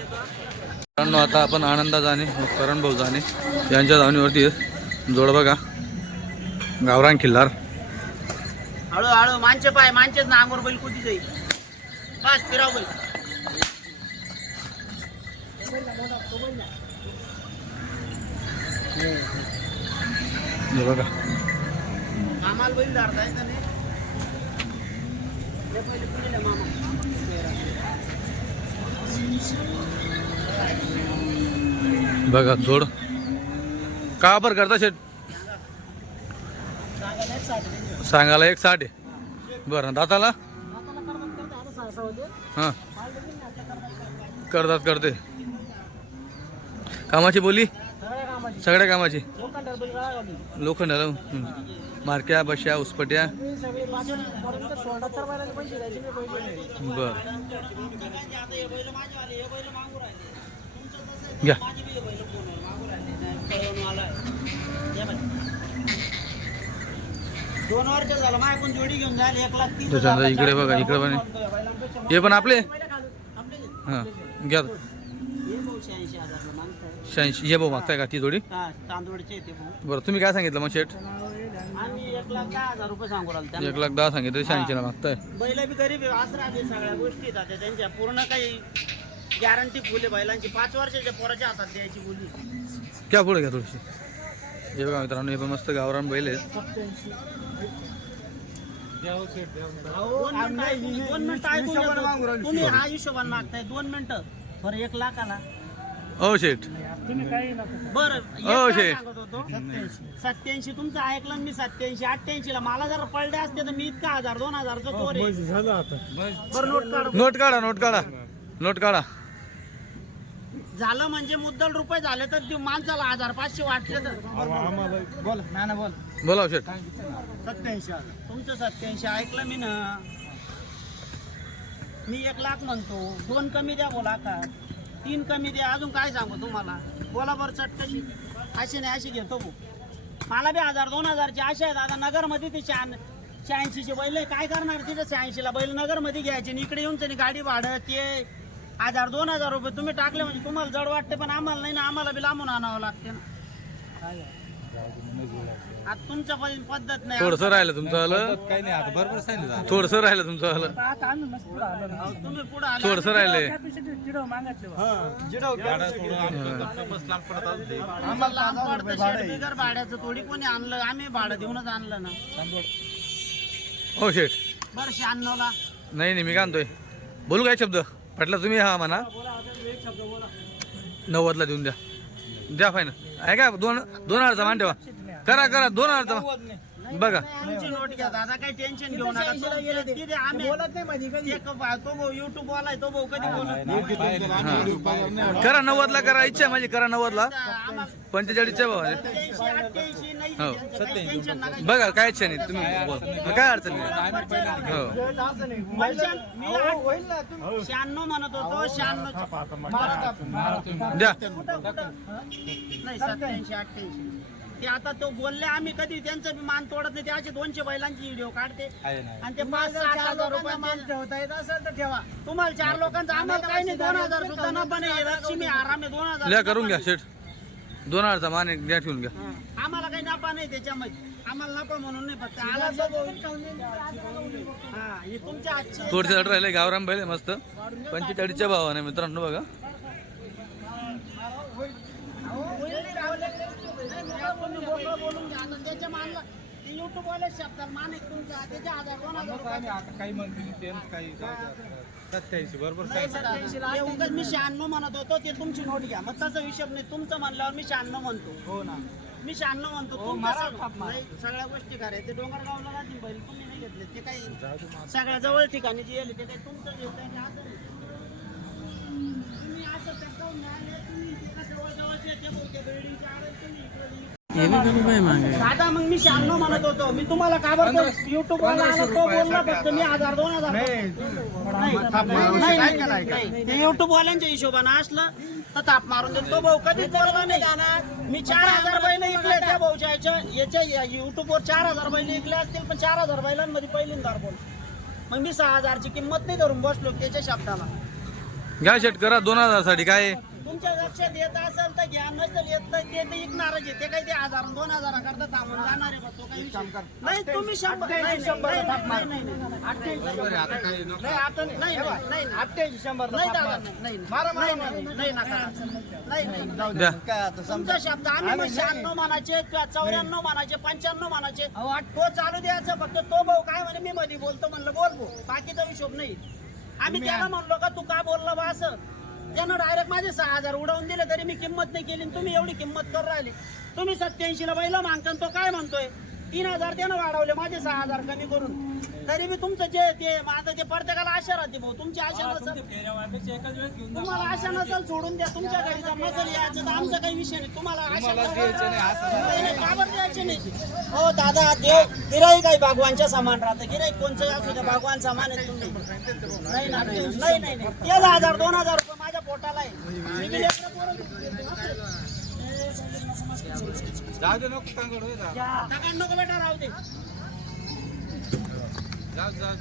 मित्रांनो आता आपण आनंदा जाणे करण भाऊ जाणे यांच्या धावणीवरती. जोड बघा. गावरान किल्लार हळू हळू मानचे पाय मानचेच ना अंगोर बैल कुठे जाईल? बस फिराव बैल. हे बघा. मामाला बैल धरता येतं नाही. हे पहिले पुढे द्या मामा? बघा जोड. का बरं करता शेट सांगायला एक साठ आहे. बरं दाताला? करतात हां. करतात. करते. कामाची बोली? कामाची. सगळ्या कामाची हं. मारक्या बश्या उसपट्या. बर घ्या. इकडे बघा, इकडे पण हे पण आपले. हां घ्या शहाऐंशी. हे भाऊ मागताय का ती थोडी हा, तांदूळचे आहे ते भाऊ. बरं तुम्ही काय सांगितलं मग शेट आम्ही एक लाख दहा हजार रुपये सांगू त्यांना. एक लाख दहा सांगितलं शहाऐंशीला मागताय. बैल बी गरीब आहे आहे सगळ्या गोष्टी त्यांच्या. पूर्ण काही गॅरंटी फुले बैलांची. पाच वर्षाच्या पोराच्या हातात द्यायची बोली. घ्या पुढे घ्या थोडीशी? हे बघा मित्रांनो हे पण मस्त गावरान बैल आहेत. दोन मिनिटं ऐकून-. तुम्ही हा हिशोबान मागताय दोन मिनिटं. बरं एक लाखाला. ओ शेट बरं एक हो, लाख शेठ. सांगत होतो. सत्याऐंशी. तुमचं ऐकलं ना मी सत्याऐंशी अठ्ठ्याऐंशी ला मला जर पडले असते तर मी इतका हजार दोन हजारचा चोर आहे. बरं नोट काढ. नोट काढा नोट काढा. नोट काढा. झालं म्हणजे मुद्दल रुपये झाले तर ते माणसाला हजार पाचशे वाटले तर. बोल ना ना बोल. बोला हो शेट सत्याऐंशी तुमचं सत्याऐंशी ऐकलं मी ना. मी एक लाख म्हणतो. दोन कमी द्या बोला का तीन कमी द्या अजून काय सांगू तुम्हाला? बोला बरं चटकशी. अशी नाही अशी घेतो भाऊ. मला बी हजार दोन हजारची आशा आहे दादा. नगरमध्ये ते शहाण शहाऐंशीचे बैल आहे. काय करणार तिथं शहाऐंशीला? बैल नगरमध्ये घ्यायचे आणि इकडे येऊन त्यांनी गाडी भाडं ते हजार दोन हजार रुपये तुम्ही टाकले म्हणजे तुम्हाला जड वाटते पण आम्हाला नाही ना आम्हाला बी लांबून आणावं लागते ना. आता तुमच्या प- पद्धत नाही. थोडस राहिलं तुमचं आलं. काही नाही आता बरोबर सांगितलं थोडस राहिलं तुमचं आलं. अहो, तुम्ही पुढे आले. थोडस राहिले. बस लांब पडत असेल ते. आम्हाला लांब पडतं शेड बिगर भाड्याचं थोडी कोणी आणलं. आम्ही भाडं देऊनच आणलं ना. हो शेट बरं शहाण्णवला नाही नाही मी काय आणतोय बोलू काय शब्द? म्हटलं तुम्ही हा म्हणा. नव्वदला देऊन द्या. द्या फायन आहे का? दोन दोन हजारचा मान ठेवा करा करा दोन हजारचा बघा. तुमची नोट घ्या दादा काही टेन्शन घेऊ नका. तो- तिथे आम्ही एक बा- तो भाऊ युट्यूब वाला आहे तो भाऊ कधी बोलत नाही करा नव्वदला करा इच्छा आहे माझी करा नव्वदला. आम्हाला पंचेचाळीसच्या भाव आहे. सत्याऐंशी अठ्ठ्याऐंशी नाही हो. त्यांचं काही टेन्शन नका बघा काय इच्छा नाही तुम्ही बोला. काय अडचण नाही. हो. पंच्याण्णव- मी आठ- शहाण्णव म्हणत होतो शहाण्णव द्या. नाही सत्याऐंशी अठ्ठ्याऐंशी. ते आता तो बोलले आम्ही कधी त्यांचं बी मान तोडत नाही. ते असे दोनशे बैलांची व्हिडिओ काढते. आहे. आणि ते पाच सात हजार रुपये मान ठेवता येत असेल तर ठेवा. तुम्हाला चार लोकांचा आम्हाला काही नाही दोन हजार सुद्धा न पण हे लक्ष्मी आराम आहे दोन हजार करून घ्या शेट दोन हजारचा मान एक द्या ठेवून घ्या. हा. आम्हाला काही नफा नाही त्याच्यामध्ये. आम्हाला नफा म्हणून नाही फक्त आला तो हा हे तुमच्या आजची थोडसे अट राहिले गावराम बैल आहे मस्त. पंचेचाळीसच्या भावाने मित्रांनो बघा तुम्ही मोकळं बोलून घ्या आता त्याच्या मानला ते वाले शब्दाला मान आहे तुमचा त्याचे हजार दोन हजार रुपये आणि आता काही ते काही सत्याऐंशी बरोबर ते उगाच मी शहाण्णव म्हणत होतो ते तुमची नोट घ्या. मग तसा हिशोब नाही तुमचं म्हणल्यावर मी शहाण्णव म्हणतो. हो ना. मी शहाण्णव म्हणतो तुमचं सग- नाही सगळ्या गोष्टी करायच्या ते डोंगरगावला राहतील बैल तुम्ही नाही घेतले. ते काही सगळ्या जवळ ठिकाणी जे येले ते काही तुमचं घेत आहे असं नाही. तुम्ही असं तुम्ही ते का जवळ-जवळचे ते बोलते, बिल्डिंगच्या आड तुम्ही इकडे ये. दादा मग मी शहाण्णव म्हणत होतो. मी तुम्हाला का बरं युट्यूब वाला आला तो बोलला फक्त मी हजार दोन हजार. नाही, नाही, नाही, नाही. ते युट्यूब वाल्यांच्या हिशोबाने असलं तर ताप मारून देतो. तो भाऊ कधीच बोलला नाही. मी चार हजार बैल इकले त्या भाऊच्या याच्या याच्या युट्यूब वर चार हजार बैल इकले असतील पण चार हजार बैलांमध्ये पहिल्यांदा बोल मग मी सहा हजारची किंमत नाही धरून बसलो त्याच्या शब्दाला. घ्या शेट करा दोन हजारसाठी काय? तुमच्या लक्षात येत असेल तर घ्या नसेल येत तर ते ते इकणारच आहे. ते काही ते हजार दोन हजार करता थांबून जाणार आहे बा, तो काही विषय नाही. तुम्ही शंभर नाही, नाही, नाही, नाही, नाही, नाही, नाही. नाही, आता नाही, नाही, नाही, नाही. अठ्ठ्याऐंशी शंभर नाही दादा, नाही, नाही, नाही, नाही, नाही, नाही, नका. नाही, नाही, जाऊ दे. द्या. काय आता तुमचा शब्द आम्ही मग शहाण्णव मानाचे चौऱ्याण्णव मानाचे पंच्याण्णव मानाचे तो चालू द्यायचा फक्त. तो भाऊ काय म्हणे मी मध्ये बोलतो म्हणलं बोल भाऊ. बाकीचा हिशोब नाही. आम्ही त्याला म्हणलो का तू का बोलला बा असं? त्यानं डायरेक्ट माझे सहा हजार उडवून दिले तरी मी किंमत नाही केली आणि तुम्ही एवढी किंमत कर राहिली. तुम्ही सत्याऐंशी ला बैल मागता तो काय म्हणतोय? तीन हजार त्यानं वाढवले माझे सहा हजार कमी करून. तरी बी तुमचं जे ते माझं ते प्रत्येकाला आशा राहते भाऊ तुमची आशा नसेल. तुम्हाला आशा नसेल सोडून द्या. तुमच्या घरी जर नसेल यायचं तर आमचा काही विषय नाही. तुम्हाला आशा नाही, नाही, द्यायचे हो दादा देव गिराई काही भगवानच्या समान राहतं. गिराई कोणचंही असू द्या भगवान समान आहे तुम्ही. नाही ना, नाही नाही नाही. तेच हजार दोन हजार पोटाला जाऊ दे नको नको बेटा राहू दे जाऊ जाऊ.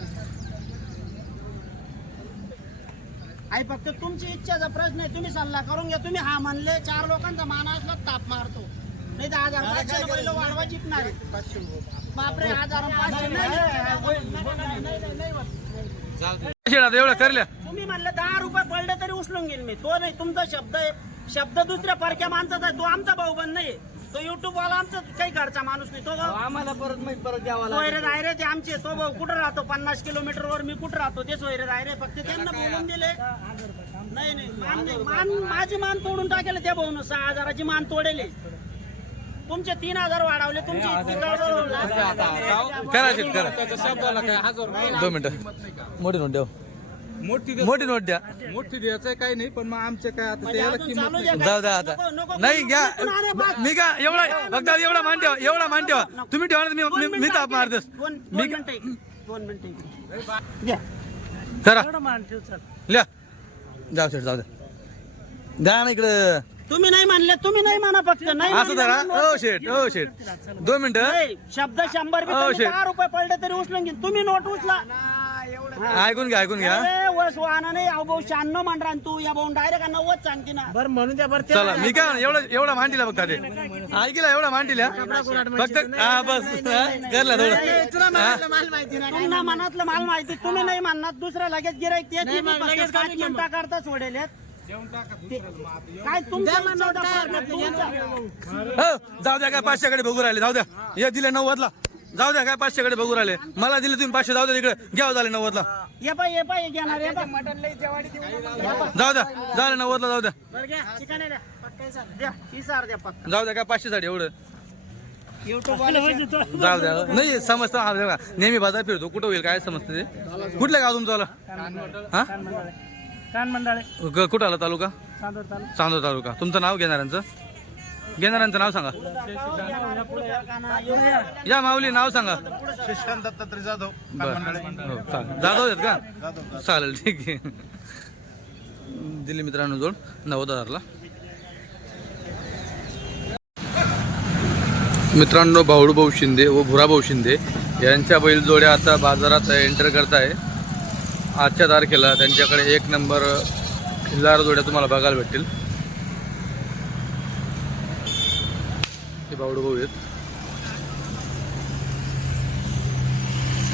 आई फक्त तुमची इच्छाचा प्रश्न आहे तुम्ही सल्ला करून घ्या तुम्ही हा म्हणले चार लोकांचा मान असला ताप मारतो नाही तर हजार पाचशे पहिलं वाढवा जिंकणार. बापरे हजार पाचशे नाही, एवढं करल्या. तुम्ही म्हणलं दहा रुपये पडले तरी उचलून घेईन मी. तो नाही तुमचा शब्द आहे. शब्द दुसऱ्या परक्या माणसाचा आहे. तो आमचा भाऊ बंद नाही. तो युट्यूब वाला आमचा काही घरचा माणूस नाही. तो भाऊ आम्हाला परत माहीत परत द्यावा सोयरे दायरे ते आमचे. तो भाऊ कुठं राहतो? पन्नास किलोमीटर वर मी कुठं राहतो? ते सोयरे दायरे फक्त त्यांना बोलून दिले. नाही नाही. मान नाही मान माझी मान तोडून टाकेल त्या भाऊन. सहा हजाराची मान तोडेले. तुमचे तीन हजार वाढवले तुमची करा शेट करा दोन मिनिटं मोठी नोट द्या मोठी मोठी नोट द्या मोठी द्यायचं काही नाही पण मग आमचे काय आता म्हणजे त्याला किंमत नाही. जाऊ द्या काय? आता नाही घ्या मी का एवढा फक्त एवढा मान ठेवा एवढा मान ठेवा तुम्ही ठेवा मी- मी मी ताप मारतोस दोन मी दोन मिनिटं इकडे. दोन मिनिटं इकडे. द्या करा एवढं मान ठेव चल लिहा जाऊ शेट जाऊ द्या द्या ना इकडं तुम्ही नाही म्हणले तुम्ही नाही म्हणा फक्त नाही असं धरा. ओ शेट ओ शेट दोन मिनिटं. नाही, शब्द शंभर बी तुम्ही शेट. दहा रुपये पडले तरी उचलून घेईन. तुम्ही नोट उचला. ऐकून घ्या ऐकून घ्या. अरे, वस वाहना नाही अहो भाऊ शहाण्णव आणि तू. या भाऊ डायरेक्ट नव्वद सांगते ना. बरं म्हणून द्या बरं चला मी काय म्हणा, एवढं एवढा मांडीला बघा ते ऐकला एवढा मांडीला? फक्त हा बस. हा, करला थोडं. हा. तुम्हाला मनातलं माल माहिती. तुम्ही नाही म्हणणार दुसरं लगेच गिराईक ते तुम्ही फक्त पाच मिनिटं करता सोडेल काय तुमचा चौदा पार्ट तुमचा. हो, जाऊ द्या काय पाचशेकडे बघू राहिले जाऊ द्या. हे. दिले नव्वदला. जाऊ द्या काय पाचशेकडे बघू राहिले. मला दिले तुम्ही पाचशे जाऊ द्या तिकडे घ्या झाले नव्वदला. ये पाय ये पाय घेणार ये पाय जाऊ द्या झाले नव्वदला जाऊ द्या. बरं घ्या चिकन आहे द्या पक्का इसार द्या इसार द्या पक्का. जाऊ द्या काय पाचशे साठी एवढं युट्यूब जाऊ द्या. नाही समजतं हा बघा. नेहमी बाजार फिरतो. कुठं होईल काय समजतं ते? कुठलं गाव तुमचं आलं हा? कान मंडाळे. ग- कुठं आला तालुका? चांदोर तालुका. चांदोर तालुका. तुमचं नाव घेणाऱ्यांचं? घेणाऱ्यांचं नाव सांगा. या माऊली नाव सांगा. शशिकांत दत्तात्रय जाधव बरं. हो, चालेल जाधव आहेत का चालेल ठीक आहे. दिली मित्रांनो जोड. नव्वद हजारला. मित्रांनो भाऊडूभाऊ शिंदे व भुराभाऊ शिंदे यांच्या बैल जोड्या आता बाजारात एंटर करताय आजच्या तारखेला त्यांच्याकडे एक नंबर खिल्लार जोड्या तुम्हाला बघायला भेटतील. हे भाऊडूभाऊ आहेत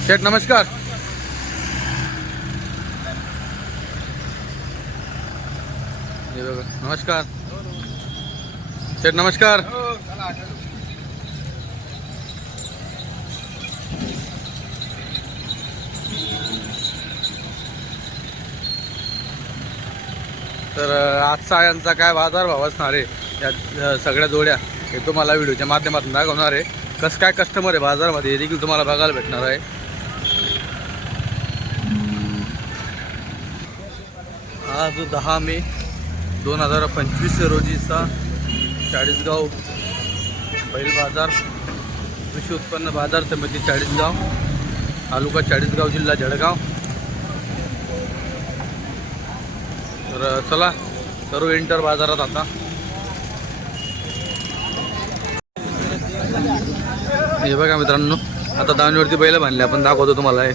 शेठ नमस्कार. हे बघा नमस्कार. शेठ नमस्कार. हो, तर आजचा यांचा काय बाजार भाव असणार आहे? या सगळ्या जोड्या हे तुम्हाला व्हिडिओच्या माध्यमातून दाखवणार आहे. कसं काय कस्टमर आहे बाजारामध्ये हे देखील तुम्हाला बघायला भेटणार आहे. आज दहा मे दोन हजार पंचवीस रोजीचा चाळीसगाव बैल बाजार कृषी उत्पन्न बाजार समिती चाळीसगाव तालुका चाळीसगाव जिल्हा जळगाव. तर चला करू एंटर बाजारात आता. हे बघा मित्रांनो आता दावणीवरती बैल बांधले आपण दाखवतो तुम्हाला हे.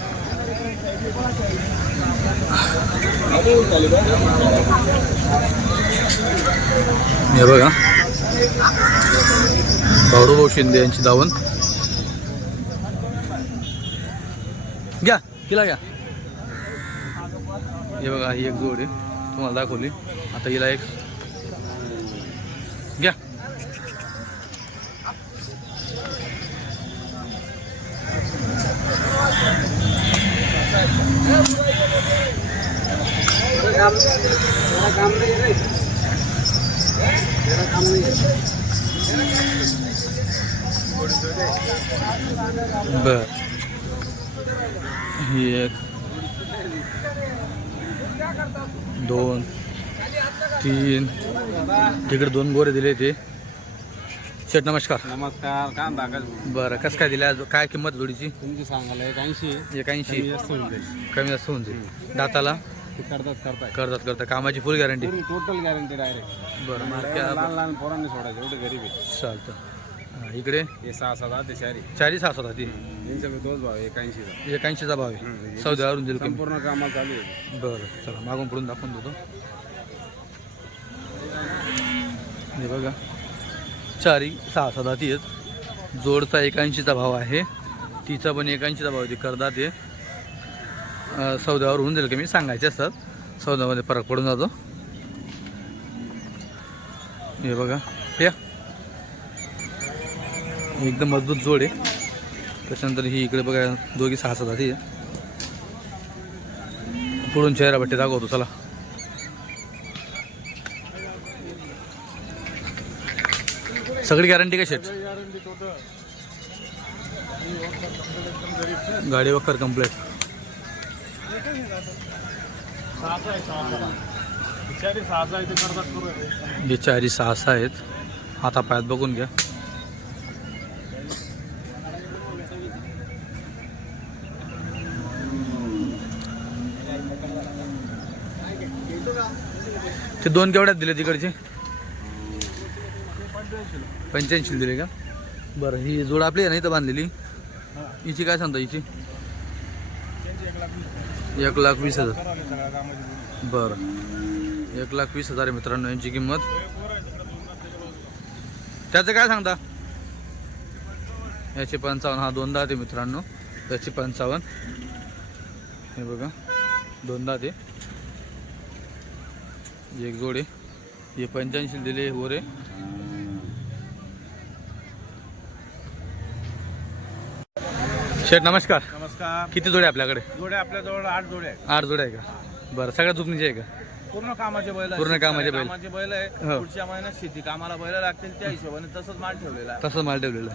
हे बघा. भाऊ शिंदे यांची दावण. घ्या तिला घ्या. हे बघा ही एक जोड. आहे तुम्हाला दाखवली. आता हिला एक घ्या. बर. ही एक दोन तीन. तिकडे दोन गोरे दिले ते. शेठ नमस्कार. नमस्कार कांदा बरं कसं काय दिलं आज? काय किंमत जोडीची? तुमची सांगायला एक ऐंशी. एक ऐंशी कमी जास्त होऊन जाईल. दाताला? करतात करतात कामाची full guarantee total guarantee direct बरं लहान लहान पोरांनी सोडायचे एवढे गरीब आहे. चालतं. हां, इकडे? हे सहा सात ते शहरी चारी सहा होता ती यांच्याकडे तोच भाव एक ऐंशीचा एक ऐंशीचा भाव आहे. चौदावरून दिलं कमी संपूर्ण कामाला चालू आहे. बरं चला मागून पडून दाखवून देतो. हे बघा. चारी सहा सात हाती आहेत. जोडचा एकाऐंशीचा भाव आहे. तिचा पण एकाऐंशीचा भाव आहे ती करदात आहे अं, सौद्यावर होऊन जाईल कमी सांगायचे असतात. सौद्यामध्ये फरक पडून जातो. हे बघा. या. एकदम मजबूत जोड आहे. त्याच्यानंतर ही इकडे बघा दोघी सहा सात हाती आहे पुढून चेहरा भट्टी दाखवतो चला. सगळी गॅरंटी कशी शेट गाडी वखर कम्प्लेट बिचारी चारी सहा सहा आहेत. हाता पायात बघून घ्या. ते दोन केवढ्यात दिले तिकडचे? पंच्याऐंशी दिले का? बरं ही जोड आपली आहे ना इथं बांधलेली? हिची काय सांगता हिची? एक लाख वीस हजार. बरं. एक लाख वीस हजार आहे मित्रांनो यांची किंमत. त्याचं काय सांगता? याचे पंचावन्न हा दोनदा ते मित्रांनो. याचे पंचावन्न. हे बघा दोनदा ते. एक जोडे। हे पंच्याऐंशी दिले वर आहे शेठ नमस्कार। नमस्कार। किती जोडे आपल्याकडे? जोडे आपल्या जवळ आठ जोडे आहेत. आठ जोडे आहे का? बरं सगळ्या दुखणीचे आहे का? पूर्ण कामाचे बैल. पूर्ण कामाचे बैल. कामाचे बैल आहे हो. पुढच्या महिन्यात शेती कामाला बैल लागतील त्या हिशोबाने तसंच माल ठेवलेला आहे. तसं माल ठेवलेलं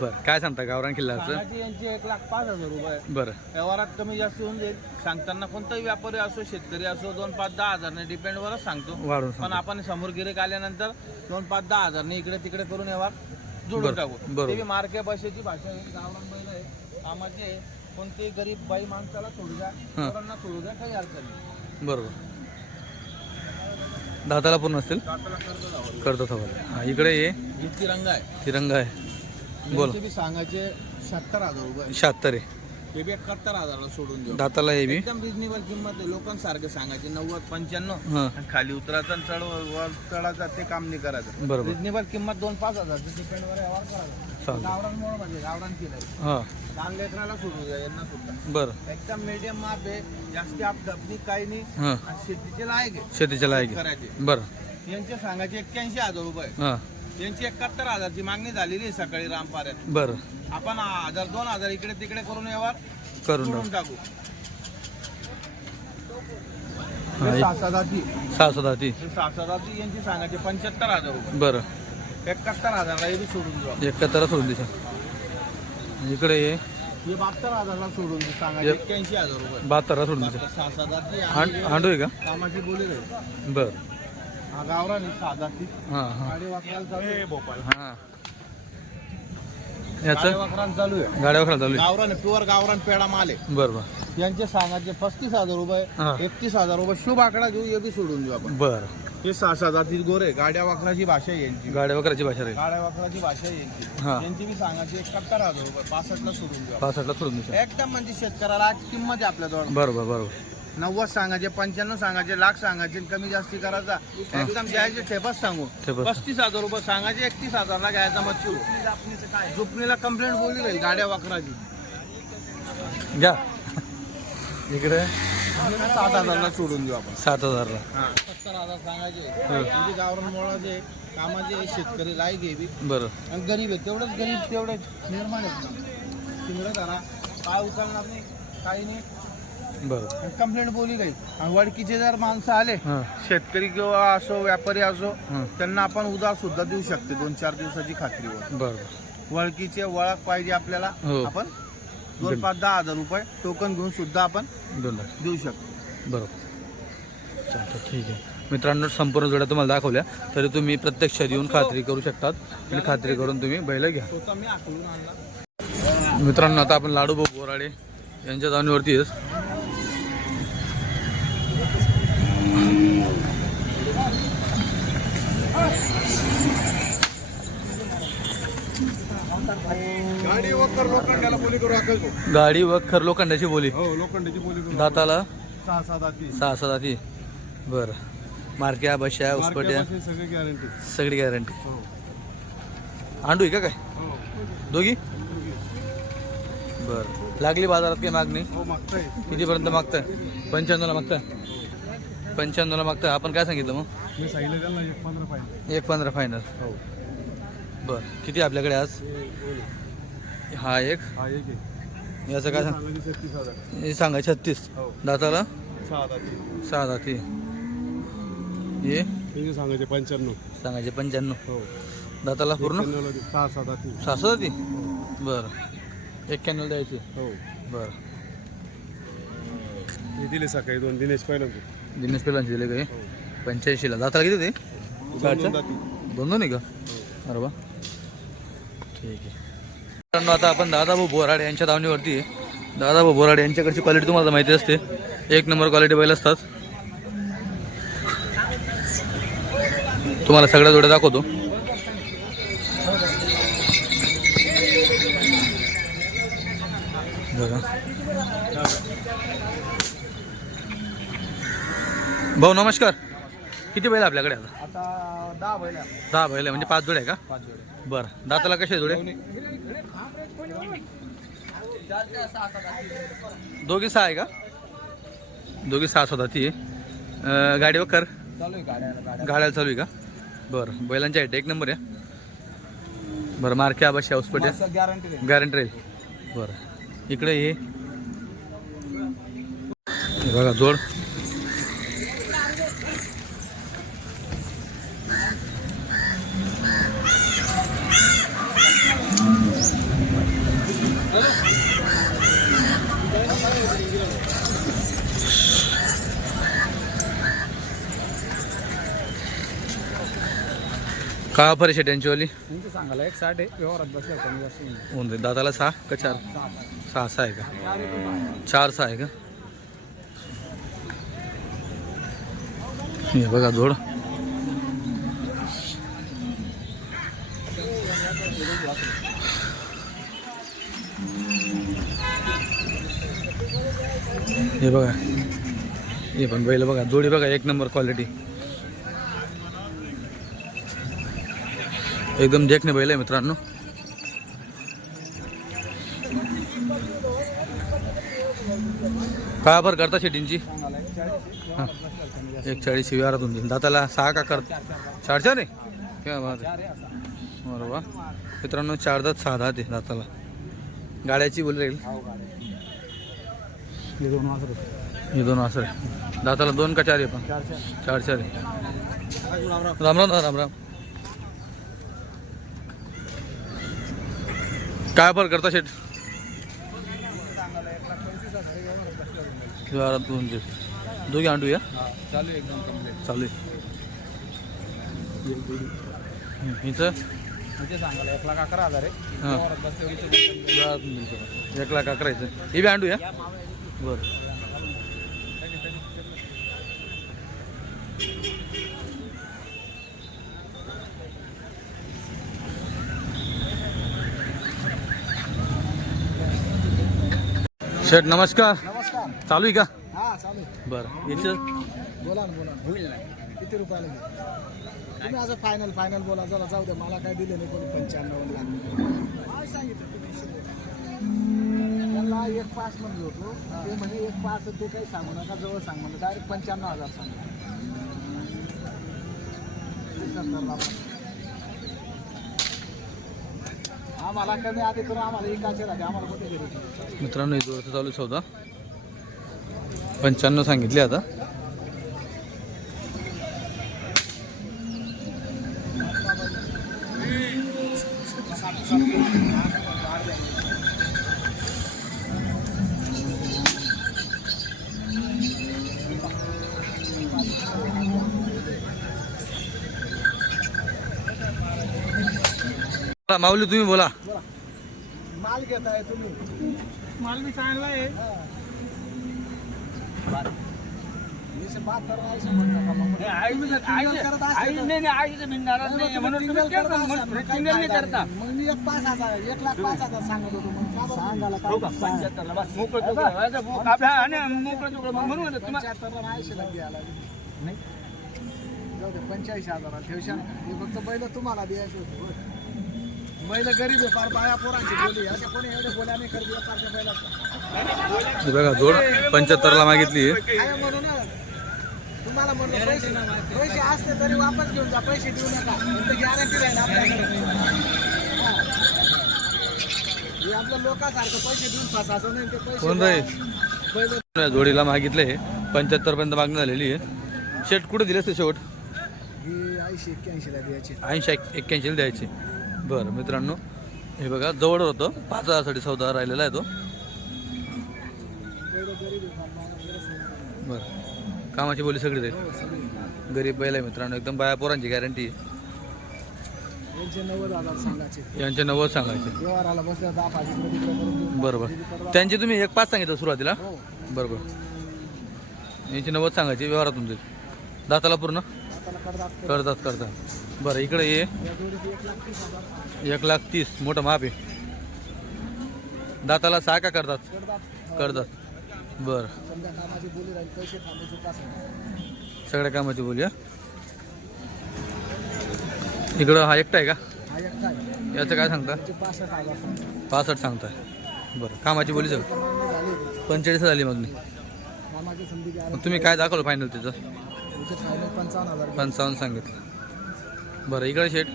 बरं. काय सांगता गावरान किल्ल्याचं कामाची यांची एक लाख पाच हजार रुपये. बरं. व्यवहारात कमी जास्त होऊन जाईल. सांगताना कोणताही व्यापारी असो शेतकरी असो दोन पाच दहा हजारने डिपेंड वरच सांगतो. वाढून पण. आपण समोर गिरेक आल्यानंतर दोन पाच दहा हजारने इकडे तिकडे करून व्यवहार जोडून बरं, टाकू. बरोबर. मार्के भाषेची भाषा आहे. गावरान बैल आहे. कामाचे आहे. कोणतेही गरीब बाई माणसाला सोडू द्या. हां. पोरांना सोडू द्या. काही अडचण नाही. बरोबर. दाताला पूर्ण असतील हवाले हां इकडे ये. ही तिरंगा आहे. तिरंगा आहे. बोला. यांचे बी सांगायचे शहात्तर हजार रुपये शहात्तर आहे. हे बी एकाहत्तर हजारला सोडून देऊ. दाताला हे बी. एकदम रिजनेबल किंमत आहे. लोकांसारखे सांगायचे नव्वद पंच्याण्णव. हां. आणि खाली उतरायचं आणि चढ वर चढायचं ते काम नाही करायचं. बरोबर. रिजनेबल किंमत दोन पाच हजार. डिपेंड वर व्यवहार करायचा. चालतं गावरान मोड म्हणजे गावरान हां. लहान लेकराला सोडू द्या यांना सुद्धा बरं. एकदम मीडियम माप आहे जास्ती आप डबनी काही नाही. हां. आणि शेतीचे लायक आहे. शेतीच्या लायकी करायचे बरं. यांचे सांगायचे एक्क्याऐंशी हजार रुपये हां. यांची एकाहत्तर हजारची मागणी झालेली आहे सकाळी रामपाऱ्यात. बरं. आपण हजार दोन हजार इकडे तिकडे करून व्यवहार करून सोडून टाकू. हां हे सहा ती हे यांची सांगायचे पंच्याहत्तर हजार रुपये. बरं. एकाहत्तर हजारला हे बी सोडून देऊ एकाहत्तरला सोडून दिशा इकडे हे बहात्तर हजारला सोडून एक्क्याऐंशी हजार रुपये. बहात्तरला सहा हांड आणि हांडू आहे का? कामाची बोली नाही बरं. हा गावरान आहे, सहा जाती हां हां. गाडी वाकराला चालू आहे. हां. गाडी याचं वाकराला चालू आहे. गाड्या वखरा चालू आहे. गावरान प्युअर गावरान पेडा माल आहे. बरं बरं. यांचे सांगायचे पस्तीस हजार हा. रुपये एकतीस हजार रुपये शुभ आकडा घेऊ हे बी सोडून देऊ आपण. बरं. हे सहा सहा जाती गोरे गाड्या वाकराची भाषा आहे यांची. गाड्या वखराची भाषा राहील गाड्या वाकराची भाषा आहे यांची. हा. यांची बी सांगायची एकाहत्तर हजार रुपये पासष्टला सोडून देऊ आपण. पासष्टला सोडून दिशा एकदम म्हणजे शेतकऱ्याला आज किंमत आहे आपल्याजवळ. बरोबर बरोबर. नव्वद सांगायचे पंच्याण्णव सांगायचे लाख सांगायचे आणि कमी जास्ती करायचा. एकदम द्यायचे ठेपच सांगू ठेपच. पस्तीस हजार रुपये सांगायचे एकतीस हजारला घ्यायचा मच्छी. झुपणीला कंप्लेंट बोलली जाईल गाड्या वाकराची घ्या. इकडे. सात हजारला सोडून देऊ आपण. सात हजारला. सत्तर हजार सांगायचे. गावरान मोळाचे कामाचे शेतकरी आहे बी. बरं. आणि गरीब आहे तेवढंच गरीब तेवढे निर्माण आहेत. ना तिकडे करा काय उचलणार नाही काही नाही. बरं. कंप्लेंट बोली काही आणि वडकीचे जर माणसं आले शेतकरी किंवा असो व्यापारी असो त्यांना आपण उधार सुद्धा देऊ शकते दोन चार दिवसाची खात्रीवर. बरं. वळकीचे वळख पाहिजे आपल्याला. हो. आपण पाच दहा हजार रुपये टोकन घेऊन सुद्धा आपण दोन लाख. देऊ शकतो. बरोबर. चालतं ठीक आहे. मित्रांनो संपूर्ण जोड्या तुम्हाला दाखवल्या. तरी तुम्ही प्रत्यक्षात येऊन खात्री करू शकतात. आणि खात्री करून तुम्ही बैल घ्या. मी आणला. मित्रांनो आता आपण लाडू भाऊ बोराडे यांच्या जाणीवरती गाडी वकर लोखंडाला बोली करू अकल गाडी व खर लोखंडाची बोली. हो लोखंडाची बोली करू. दाताला? सहा सात आधी सहा बरं. मारक्या बशा उसपट्या. सगळी गॅरंटी सगळी गॅरंटी हो. आंडू आहे का काय? हो. दोघी? बरं. लागली बाजारात काही मागणी? हो कितीपर्यंत मागताय? पंच्याण्णवला मागताय? पंच्याण्णवला मागताय. आपण काय सांगितलं मग? मी सांगितलं त्यांना एक पंधरा पाहिजे एक पंधरा फायनल हो. बरं. किती आपल्याकडे आज? हा एक? हा एक याचं काय सांग हे सांगा छत्तीस हो. दाताला? सहा दाती. हे? हे सांगायचे पंच्याण्णव. सांगायचे पंच्याण्णव. हो. दाताला पूर्ण? सहा सात आधी सहा सहा दाती बरं. एक्क्याण्णव द्यायचे. हो. बरं. हे दिले सकाळी दोन. दिनेश पहिल्यांदा. दिनेश पेलांचे दिले काही पंच्याऐंशीला. दाताला किती ते चारच्या दोन दोन आहे का? अरे वा. ठीक आहे. मित्रांनो आता आपण दादाभाऊ बोराडे यांच्या दावणीवरती आहे. दादाभाऊ बोराडे यांच्याकडची क्वालिटी तुम्हाला माहिती असते. एक नंबर क्वालिटी बैल असतात. तुम्हाला सगळ्या जोड्या दाखवतो. भाऊ नमस्कार. किती बैल आपल्याकडे आता दहा बैला दहा बैल म्हणजे पाच जोड्या आहे का? पाच जोडे बरं दाताला कसे जोडे? दोघी सहा आहे का? दोघी सहा स्वतः ती गाडीवर कर चालू आहे गाड्या चालू आहे का? बरं बैलांच्या आहेत एक नंबर आहे. बरं मार्के आबाशी हॉस्पिटल गॅरंटी राहील. बरं इकडे हे बघा जोड. काय ऑफर आहे त्यांचीवाली तुमचं सांगायला एक साठ आहे. व्यवहारात बसल्या कमी जास्त नाही. होऊन जाईल दादाला सहा का चार? सहा सहा आहे. का? चार सहा आहे. का? हे बघा जोड. हे बघा. हे पण बैल बघा जोडी बघा एक नंबर क्वालिटी एकदम देखणे बैल आहे मित्रांनो। काय बरं करता शेटींची? एक चाळीस आहे. हां व्यवहारात बसल्या कमी जास्त एक चाळीस व्यवहारात होऊन जाईल दाताला सहा का कर चार चार आहे काय बात आहे. चार आहे असा बरं वा मित्रांनो चार दात सहा दात आहे दाताला। गाड्याची बोल राहील हो। दोन हे वासर आहे दाताला दोन का चार आहे पण चार चार। चार चार आहे राम राम राम राम राम राम काय बरं करता शेट दोन दिवस दोघे आणूया हा, चालू एकदम कंप्लीट चालू आहे. सांगायला एक लाख अकरा हजार आहे. हां. दोन. एक लाख अकरायचं हे बी आणूया बरं. शेठ नमस्कार. नमस्कार. चालू आहे का? हा चालू आहे. बरं याचं? बोला ना बोला होईल नाही किती रुपयाला घेऊ तुम्ही असं फायनल फायनल बोला. जरा जाऊ द्या मला काय दिलं नाही कोणी. पंच्याण्णव लाख काय सांगितलं तुम्ही? त्यांना एक पाच म्हणलो होतो. ते म्हणे एक पाच ते काही सांगू नका. जवळ सांग म्हणजे डायरेक्ट पंच्याण्णव हजार सांग ते सत्तरला पण. आम्हाला कमी आधी करून आम्हाला राहते आम्हाला कुठे मित्रांनो हे जोडचं चालू आहे सौदा. पंच्याण्णव सांगितले आता. माऊली तुम्ही बोला. माल घेताय तुम्ही? माल मी चांगला आहे. नाही करत मग नाही. मी एक पाच हजार एक लाख पाच हजार सांगत होतो. मग? सांगायला काय पंच्याहत्तरला नाही ऐंशीला घ्यायला लागेल. जाऊ दे पंच्याऐंशी हजाराला ठेवशाल. हे फक्त बैल तुम्हाला द्यायचे होते. बैल गरीब आहे फार बाया पोरांची बोली अशा कोणी एवढे बोल्या नाही करत व्यापारच्या बैलाचा हे बघा जोड पंच्याहत्तरला मागितली. आहे काय म्हणू ना? तुम्हाला म्हणलं पैसे पैसे तरी वापस घेऊन जा पैसे देऊ नका. गॅरंटी राहील आपल्याकडे. हा. आपल्या लोकांसारखं पैसे देऊन फसायचं नाही ते पैसे कोण रे? बैल या जोडीला मागितले पंच्याहत्तर पर्यंत मागणी झालेली आहे. शेट कुठे दिले असते शेवट? ही ऐंशी एक्क्याऐंशीला द्यायची. ऐंशी एक्क्याऐंशीला द्यायचे. बरं मित्रांनो हे बघा जवळ होतं. पाच हजारासाठी सौदा राहिलेला आहे तो. आहे. बरं कामाची बोली सगळी जाईल. गरीब बैल आहे मित्रांनो एकदम बाया पोरांची गॅरंटी यांचे नव्वद हजार सांगायचे. यांचे नव्वद सांगायचे. बरोबर. त्यांचे तुम्ही एक पाच सांगितलं सुरुवातीला? हो. बरोबर यांची नव्वद सांगायचे व्यवहारातून जाईल दाताला पूर्ण. करतात करतात. बरं इकडे ये. एक लाख तीस मोठं माप आहे. दाताला सहा का करतात. करतात. बरं. कामाची बोली सगळ्या कामाची बोलूया इकडं हा एकटा आहे का? याचं काय सांगता? पासष्ट सांगताय बरं कामाची बोली सगळं. पंचेचाळीस झाली मागणी मग तुम्ही काय दाखवलं फायनल त्याचं? पंचावन्न सांगितलं. बरं इकडे शेट.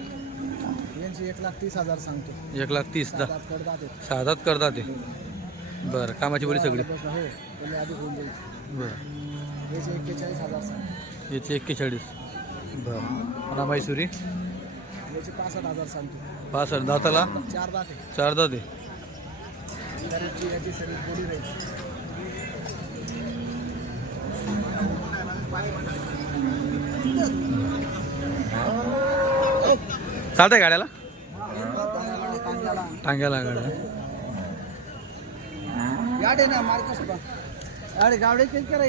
यांची एक लाख तीस हजार सांगतो. एक लाख तीस दा दात कडदात आहेत. सहा करतात ते. बरं कामाची बोली सगळी. हो त्याला आधी होऊन जाईल बरं. याचे एक्केचाळीस हजार सांगतो. याची एक्केचाळीस. बरं. रामाईसुरी याचे पासष्ट हजार सांगतो. पासष्ट. दाताला? चार दात आहे. चार दाते याची बोली राहील. चालतंय गाड्याला? टांग्याला गाड्या. गाडी ना मार्कस गाडी गावडे काही करा